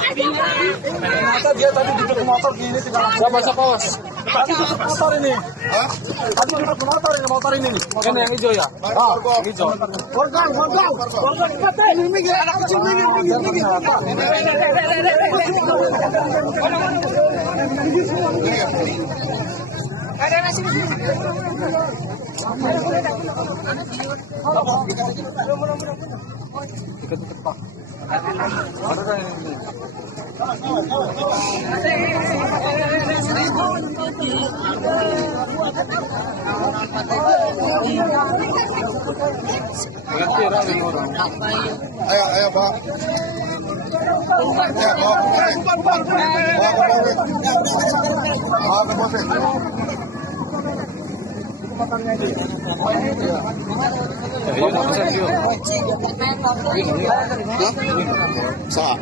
Ternyata dia tadi duduk ke motor gini tinggal baca pos. Tadi duduk motor ini. Tadi duduk ke motor ini nih. Ini yang hijau ya? Ah, yang hijau. Korban. Minggir, anak kecil minggir. Ada nasi di sini. Ayo Pak. Sa